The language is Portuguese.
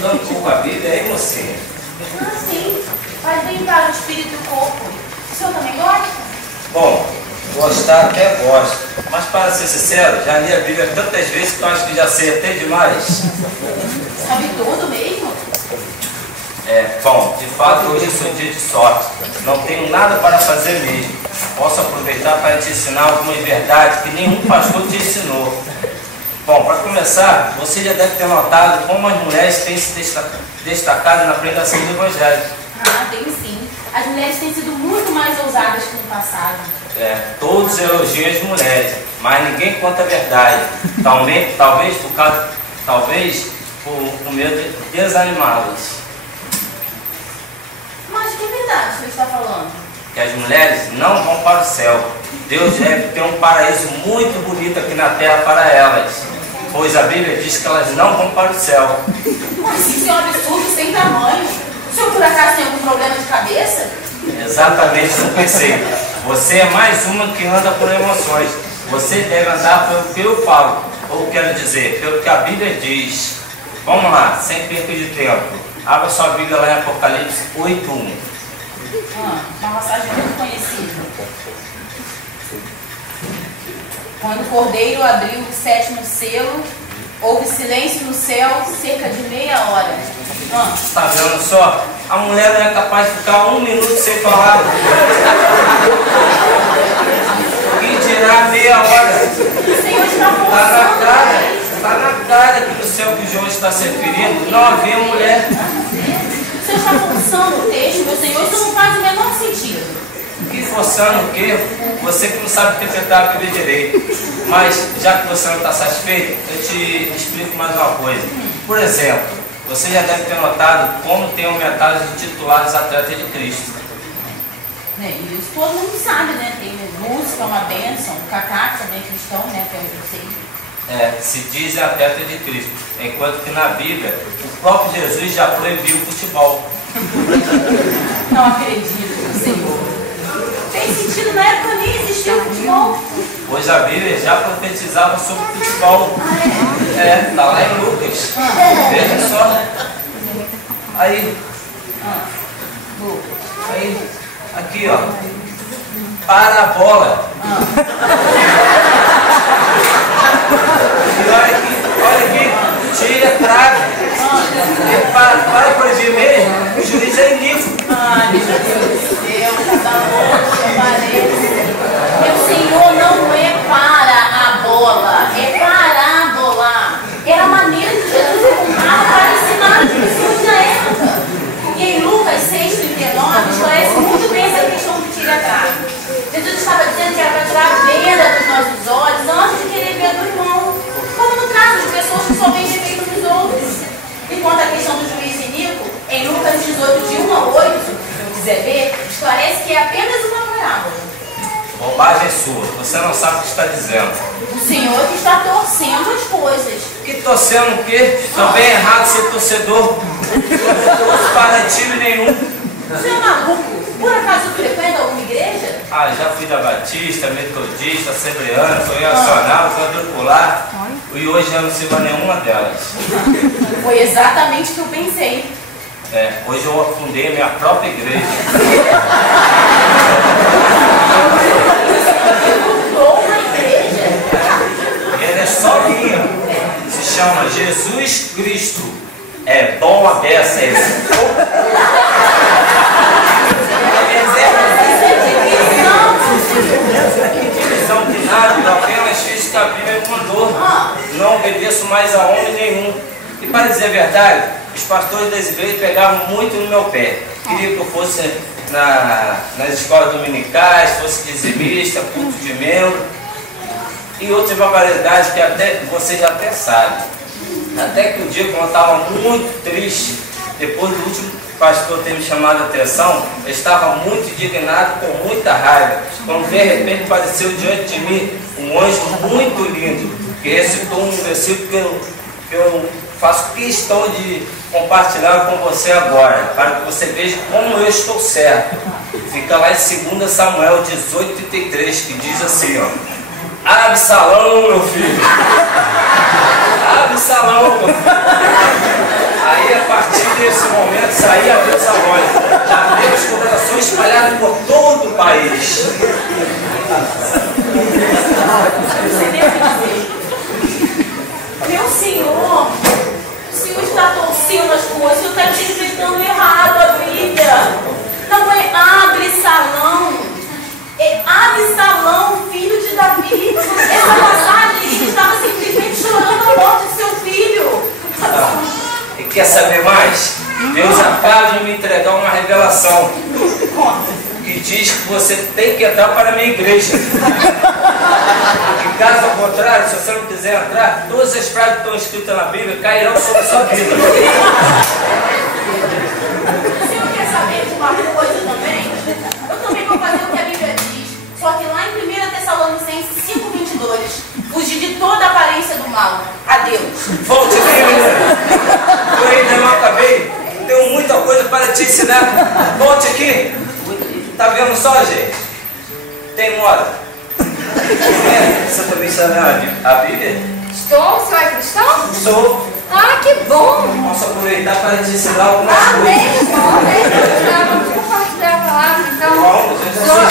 estudando pouco a Bíblia, aí você? Ah, sim. Faz bem para o espírito e o corpo. O senhor também gosta? Bom, gostar até gosto, mas para ser sincero, já li a Bíblia tantas vezes que eu acho que já sei até demais. Sabe tudo mesmo? Bom, de fato hoje eu sou dia de sorte, não tenho nada para fazer mesmo. Posso aproveitar para te ensinar algumas verdades que nenhum pastor te ensinou. Bom, para começar, você já deve ter notado como as mulheres têm se destacado na pregação do Evangelho. Ah, tenho sim. As mulheres têm sido muito mais ousadas que no passado. Todos elogiam as mulheres, mas ninguém conta a verdade. Talvez por medo de desanimá-las. Mas que verdade você está falando? Que as mulheres não vão para o céu. Deus deve ter um paraíso muito bonito aqui na terra para elas, pois a Bíblia diz que elas não vão para o céu. Mas isso é um absurdo sem tamanho. O senhor por acaso tem algum problema de cabeça? Exatamente isso que eu pensei. Você é mais uma que anda por emoções. Você deve andar pelo que eu falo, ou quero dizer, pelo que a Bíblia diz. Vamos lá, sem perda de tempo. Abra sua Bíblia lá em Apocalipse 8:1. Uma passagem muito conhecida. Quando o Cordeiro abriu o 7º selo, houve silêncio no céu cerca de meia hora. Está vendo só? A mulher não é capaz de ficar 1 minuto sem falar. E dirá meia hora. O Senhor está Está na cara que no céu que João está se referindo não havia mulher. O Senhor está forçando o texto, meu Senhor. Isso não faz o menor sentido. E forçando o quê? Você que não sabe interpretar a Bíblia direito. Mas, já que você não está satisfeito, eu te explico mais uma coisa. Por exemplo, você já deve ter notado como tem aumentado os titulares atletas de Cristo. Isso todo mundo sabe, né? Tem música, uma bênção. O Cacá também é cristão, né? Pelo que eu sei. Se dizem atleta de Cristo. Enquanto que na Bíblia, o próprio Jesus já proibiu o futebol. Não acredito, Senhor. Tem sentido, na época nem existia o futebol. Pois a Bíblia já profetizava sobre o futebol. Está lá em Lucas. Veja só. Aí, aqui ó. Para a bola. E olha aqui, tira a trave. Para proibir mesmo, o juiz é iníquo. Ai, meu Deus do céu, cada outro parece. Meu Senhor, não é para a bola, é parábola. Era a maneira que Jesus encontrava para ensinar as pessoas na época. E em Lucas 6,39 esclarece muito bem essa questão do tira a trave. Jesus estava dizendo que era para tirar a venda dos nossos olhos antes de querer ver do irmão. Como no caso de pessoas que só veem defeitos nos outros. Enquanto a questão do juiz iníquo, em Lucas 18, de 1 a 8, se eu quiser ver, esclarece que é apenas uma parábola. Bobagem sua, você não sabe o que está dizendo. O Senhor que está torcendo as coisas. Que torcendo o quê? Também é errado ser torcedor. Não torço para time nenhum. Você é maluco? Por acaso frequenta alguma igreja? Já fui da Batista, Metodista, Assembleana, fui Nacional, Quadrangular. E hoje eu não sirvo a nenhuma delas. Foi exatamente o que eu pensei. Hoje eu fundei a minha própria igreja. Fundou uma igreja? Ela é só minha. Se chama Jesus Cristo. É bom a beça esse. Divisão de nada, eu apenas fiz o que a Bíblia mandou. Não obedeço mais a homem nenhum. E para dizer a verdade, os pastores das igrejas pegavam muito no meu pé. Queria que eu fosse nas escolas dominicais, fosse dizimista, culto de membro e outras barbaridades que até vocês até sabem. Até que um dia, quando eu estava muito triste, depois do último pastor ter me chamado a atenção, eu estava muito indignado, com muita raiva, quando de repente apareceu diante de mim um anjo muito lindo, que recitou um versículo que eu faço questão de compartilhar com você agora, para que você veja como eu estou certo. Fica lá em 2 Samuel 18:33, que diz assim, Absalão, meu filho. Absalão. Aí a Saí abriu os olhos. Já temos congregações espalhadas por todo o país. Meu senhor, o senhor está torcendo as coisas, o senhor está interpretando errado a Bíblia. Não é Absalão, é Absalão, filho de Davi. Essa passagem ele estava simplesmente chorando a morte de seu filho. E quer saber mais? Deus acaba de me entregar uma revelação. Que diz que você tem que entrar para a minha igreja. E caso ao contrário, se você não quiser entrar, todas as frases que estão escritas na Bíblia cairão sobre a sua vida. O senhor quer saber de uma coisa também? Eu também vou fazer o que a Bíblia diz. Só que lá em 1 Tessalonicenses 5:22, fugir de toda a aparência do mal. Adeus. Volte aqui, menina. Eu ainda não acabei. Tenho muita coisa para te ensinar. Volte aqui. Tá vendo só, gente? Tem mora. Você também sabe a Bíblia? Estou? O senhor é cristão? Sou. Ah, que bom! Posso aproveitar para te ensinar algumas Amém! coisas. Amém! Vamos compartilhar a palavra, então. Vamos, O senhor